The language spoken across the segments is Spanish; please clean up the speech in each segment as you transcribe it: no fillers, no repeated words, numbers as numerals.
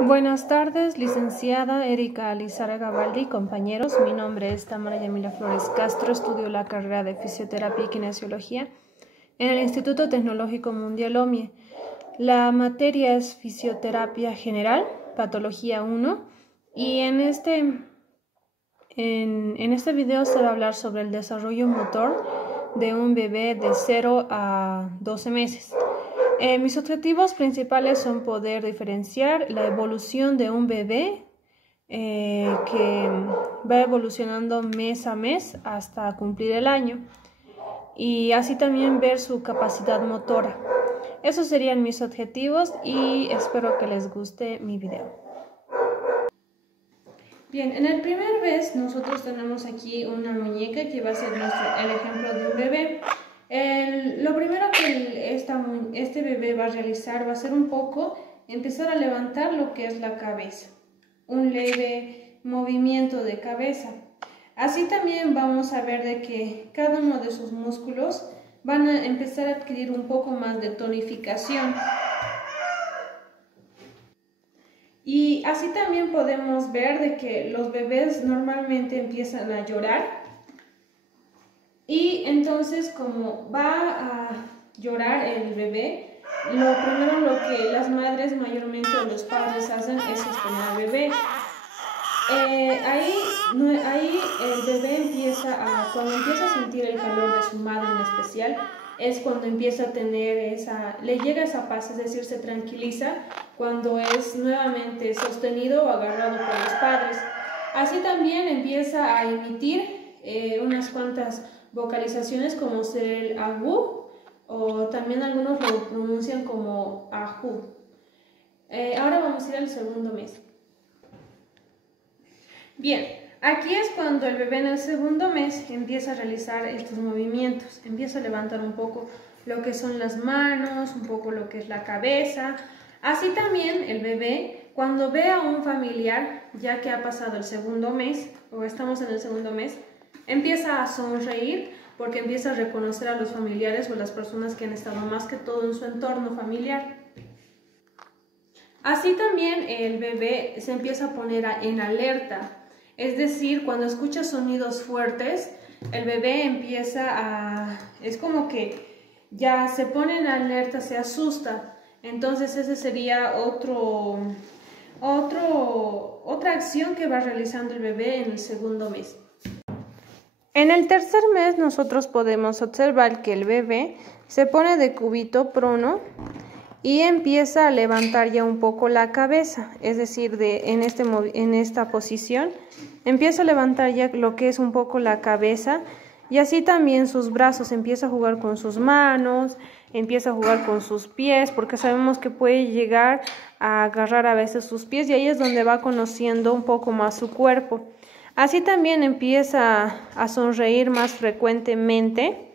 Buenas tardes, licenciada Erika Lizárraga Baldi, compañeros. Mi nombre es Tamara Yamila Flores Castro, estudio la carrera de Fisioterapia y Kinesiología en el Instituto Tecnológico Mundial OMIE. La materia es Fisioterapia General, Patología 1, y en este video se va a hablar sobre el desarrollo motor de un bebé de 0 a 12 meses. Mis objetivos principales son poder diferenciar la evolución de un bebé que va evolucionando mes a mes hasta cumplir el año, y así también ver su capacidad motora. Esos serían mis objetivos y espero que les guste mi video. Bien, en el primer vez nosotros tenemos aquí una muñeca que va a ser el ejemplo de un bebé. Lo primero que este bebé va a realizar va a ser empezar a levantar lo que es la cabeza, un leve movimiento de cabeza. Así también vamos a ver de que cada uno de sus músculos van a empezar a adquirir un poco más de tonificación. Y así también podemos ver de que los bebés normalmente empiezan a llorar. Y entonces, como va a llorar el bebé, lo que las madres mayormente o los padres hacen es sostener al bebé. Ahí el bebé cuando empieza a sentir el calor de su madre en especial, es cuando empieza a tener le llega esa paz, es decir, se tranquiliza cuando es nuevamente sostenido o agarrado por los padres. Así también empieza a emitir unas cuantas vocalizaciones, como ser el agu, o también algunos lo pronuncian como aju. Ahora vamos a ir al segundo mes. Bien, aquí es cuando el bebé en el segundo mes empieza a realizar estos movimientos, empieza a levantar un poco lo que son las manos, un poco lo que es la cabeza. Así también el bebé, cuando ve a un familiar, ya que ha pasado el segundo mes, o estamos en el segundo mes, empieza a sonreír porque empieza a reconocer a los familiares o las personas que han estado más que todo en su entorno familiar. Así también el bebé se empieza a poner en alerta, es decir, cuando escucha sonidos fuertes, el bebé es como que ya se pone en alerta, se asusta. Entonces ese sería otra acción que va realizando el bebé en el segundo mes. En el tercer mes nosotros podemos observar que el bebé se pone de cúbito prono y empieza a levantar ya un poco la cabeza, es decir, en esta posición empieza a levantar ya lo que es un poco la cabeza, y así también sus brazos, empieza a jugar con sus manos, empieza a jugar con sus pies, porque sabemos que puede llegar a agarrar a veces sus pies, y ahí es donde va conociendo un poco más su cuerpo. Así también empieza a sonreír más frecuentemente,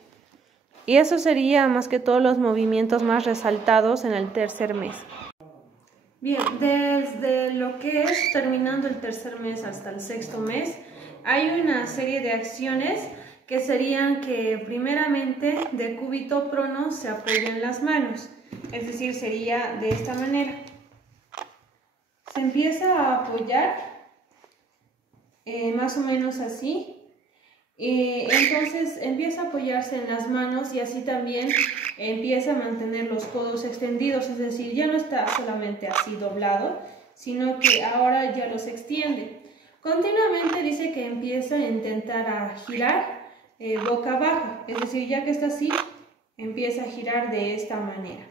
y eso sería más que todos los movimientos más resaltados en el tercer mes. Bien, desde lo que es terminando el tercer mes hasta el sexto mes, hay una serie de acciones que serían que primeramente de cúbito prono se apoyan las manos, es decir, sería de esta manera. Se empieza a apoyar más o menos así. Entonces empieza a apoyarse en las manos y así también empieza a mantener los codos extendidos, es decir, ya no está solamente así doblado, sino que ahora ya los extiende. Continuamente dice que empieza a intentar a girar boca abajo, es decir, ya que está así, empieza a girar de esta manera.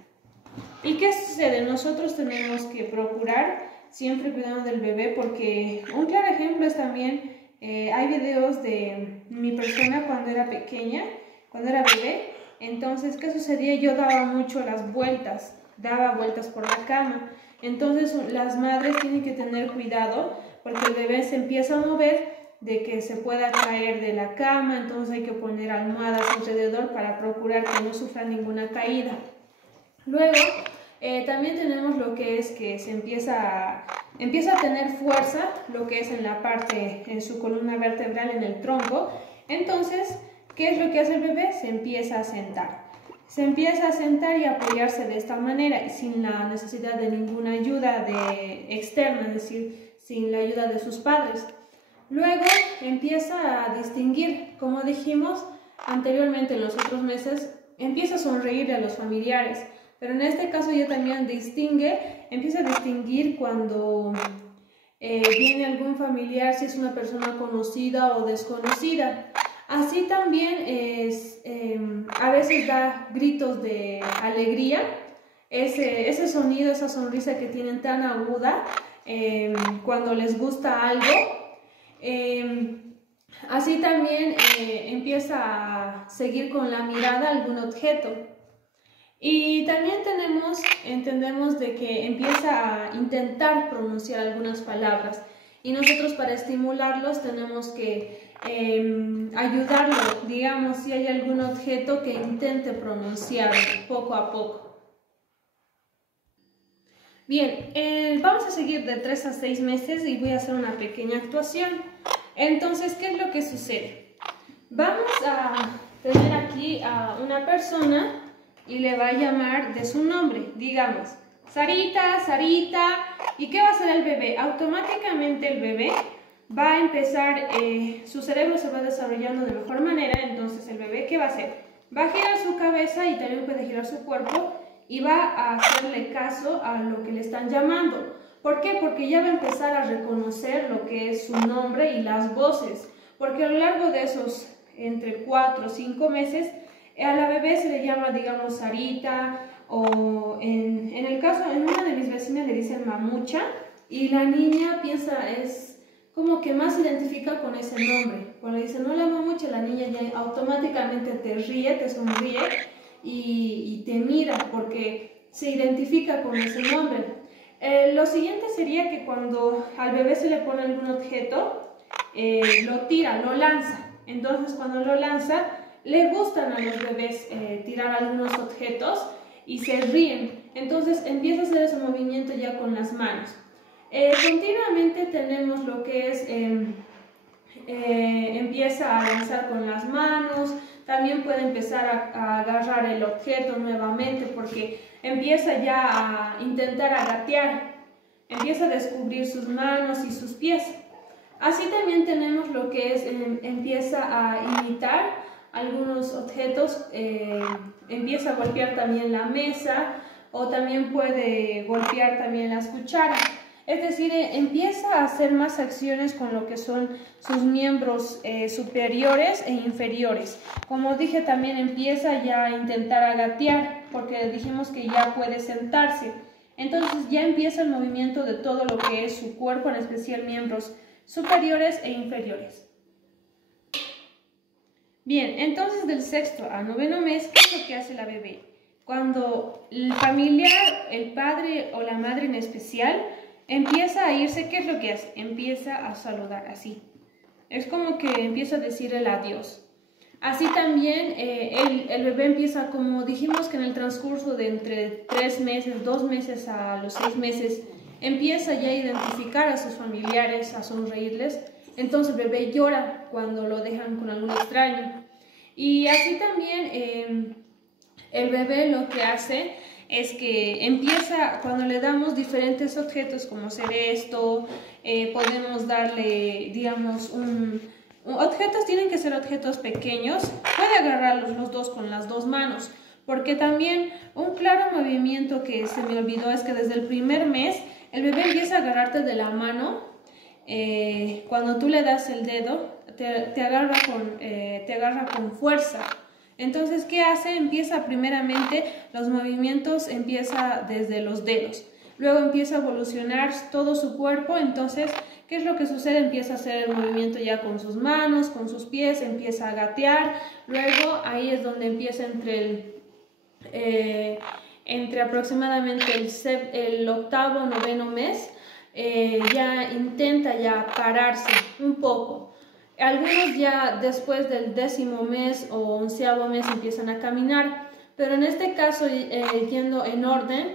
¿Y qué sucede? Nosotros tenemos que procurar siempre cuidando del bebé, porque un claro ejemplo es también hay videos de mi persona cuando era pequeña, cuando era bebé. Entonces, ¿qué sucedía? Yo daba mucho daba vueltas por la cama. Entonces, las madres tienen que tener cuidado porque el bebé se empieza a mover, de que se pueda caer de la cama. Entonces hay que poner almohadas alrededor para procurar que no sufra ninguna caída. Luego, también tenemos lo que es que se empieza a tener fuerza, lo que es en su columna vertebral, en el tronco. Entonces, ¿qué es lo que hace el bebé? Se empieza a sentar. se empieza a sentar y apoyarse de esta manera, sin la necesidad de ninguna ayuda externa, es decir, sin la ayuda de sus padres. Luego empieza a distinguir, como dijimos anteriormente en los otros meses, empieza a sonreír a los familiares, pero en este caso ya también empieza a distinguir cuando viene algún familiar, si es una persona conocida o desconocida. Así también a veces da gritos de alegría, ese sonido, esa sonrisa que tienen tan aguda cuando les gusta algo. Así también empieza a seguir con la mirada algún objeto. Y también entendemos de que empieza a intentar pronunciar algunas palabras. Y nosotros, para estimularlos, tenemos que ayudarlo, digamos, si hay algún objeto, que intente pronunciarlo poco a poco. Bien, vamos a seguir de 3 a 6 meses y voy a hacer una pequeña actuación. Entonces, ¿qué es lo que sucede? Vamos a tener aquí a una persona y le va a llamar de su nombre, digamos, Sarita, Sarita. ¿Y qué va a hacer el bebé? Automáticamente el bebé va a empezar, su cerebro se va desarrollando de mejor manera. Entonces el bebé, ¿qué va a hacer? Va a girar su cabeza y también puede girar su cuerpo y va a hacerle caso a lo que le están llamando. ¿Por qué? Porque ya va a empezar a reconocer lo que es su nombre y las voces, porque a lo largo de esos entre 4 o 5 meses a la bebé se le llama, digamos, Sarita, o en el caso, en una de mis vecinas le dicen mamucha, y la niña piensa, es como que más se identifica con ese nombre. Cuando le dicen hola mamucha, la niña ya automáticamente te ríe, te sonríe y te mira porque se identifica con ese nombre. Lo siguiente sería que cuando al bebé se le pone algún objeto, lo tira, lo lanza. Entonces cuando lo lanza, le gustan a los bebés tirar algunos objetos y se ríen. Entonces empieza a hacer ese movimiento ya con las manos. Continuamente tenemos lo que es, empieza a lanzar con las manos. También puede empezar a agarrar el objeto nuevamente porque empieza ya a intentar agatear. Empieza a descubrir sus manos y sus pies. Así también tenemos lo que es, empieza a imitar algunos objetos, empieza a golpear también la mesa o también puede golpear también las cucharas. Es decir, empieza a hacer más acciones con lo que son sus miembros superiores e inferiores. Como dije, también empieza ya a intentar agatear, porque dijimos que ya puede sentarse. Entonces ya empieza el movimiento de todo lo que es su cuerpo, en especial miembros superiores e inferiores. Bien, entonces del 6º al 9º mes, ¿qué es lo que hace la bebé? Cuando el familiar, el padre o la madre en especial, empieza a irse, ¿qué es lo que hace? Empieza a saludar así. Es como que empieza a decir el adiós. Así también el bebé empieza, como dijimos que en el transcurso de entre 3 meses, 2 meses a los 6 meses, empieza ya a identificar a sus familiares, a sonreírles. Entonces el bebé llora cuando lo dejan con algún extraño. Y así también el bebé lo que hace es que empieza, cuando le damos diferentes objetos, como ser esto, podemos darle, digamos, objetos tienen que ser objetos pequeños, puede agarrarlos los dos con las 2 manos, porque también un claro movimiento que se me olvidó es que desde el primer mes el bebé empieza a agarrarte de la mano. Cuando tú le das el dedo, te agarra con fuerza. Entonces, ¿qué hace? Empieza primeramente, los movimientos empieza desde los dedos. Luego empieza a evolucionar todo su cuerpo. Entonces, ¿qué es lo que sucede? Empieza a hacer el movimiento ya con sus manos, con sus pies, empieza a gatear. Luego, ahí es donde empieza entre aproximadamente el 8º o 9º mes. Ya intenta ya pararse un poco. Algunos ya después del 10º mes o 11º mes empiezan a caminar, pero en este caso, yendo en orden,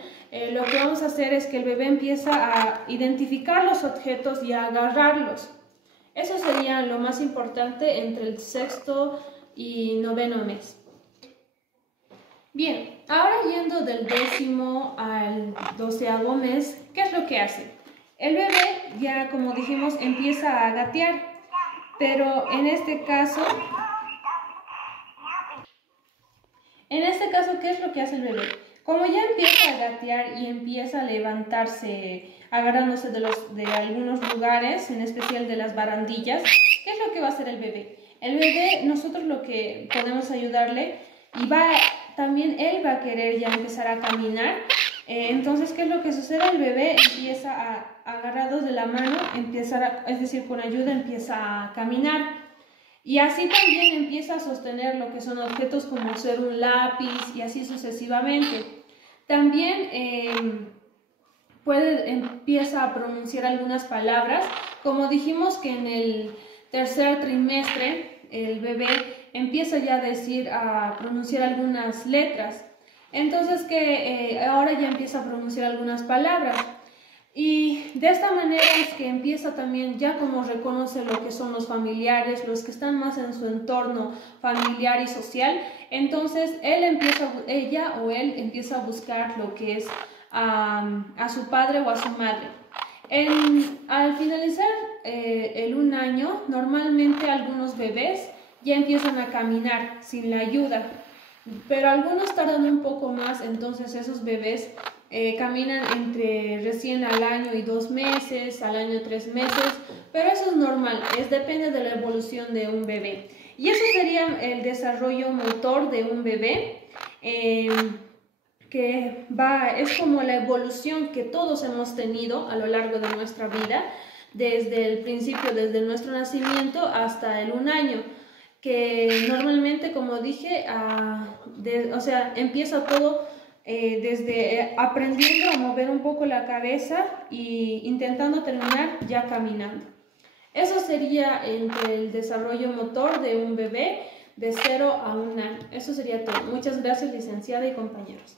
lo que vamos a hacer es que el bebé empieza a identificar los objetos y a agarrarlos. Eso sería lo más importante entre el 6º y 9º mes. Bien, ahora yendo del 10º al 12º mes, ¿qué es lo que hace? El bebé ya, como dijimos, empieza a gatear, pero en este caso, ¿qué es lo que hace el bebé? Como ya empieza a gatear y empieza a levantarse agarrándose de algunos lugares, en especial de las barandillas, ¿qué es lo que va a hacer el bebé? El bebé, nosotros lo que podemos ayudarle y también él va a querer ya empezar a caminar. Entonces, ¿qué es lo que sucede? El bebé empieza agarrados de la mano, es decir, con ayuda empieza a caminar. Y así también empieza a sostener lo que son objetos como ser un lápiz y así sucesivamente. También empieza a pronunciar algunas palabras. Como dijimos que en el tercer trimestre el bebé empieza ya a pronunciar algunas letras. Entonces ahora ya empieza a pronunciar algunas palabras. Y de esta manera es que empieza también, ya como reconoce lo que son los familiares, los que están más en su entorno familiar y social, entonces ella o él empieza a buscar lo que es a su padre o a su madre. Al finalizar el 1 año, normalmente algunos bebés ya empiezan a caminar sin la ayuda, pero algunos tardan un poco más, entonces esos bebés caminan entre recién al año y 2 meses, al año 3 meses, pero eso es normal, depende de la evolución de un bebé. Y eso sería el desarrollo motor de un bebé, es como la evolución que todos hemos tenido a lo largo de nuestra vida, desde el principio, desde nuestro nacimiento hasta el 1 año, que normalmente, como dije, empieza todo desde aprendiendo a mover un poco la cabeza y intentando terminar ya caminando. Eso sería entre el desarrollo motor de un bebé de 0 a 1 año. Eso sería todo. Muchas gracias, licenciada y compañeros.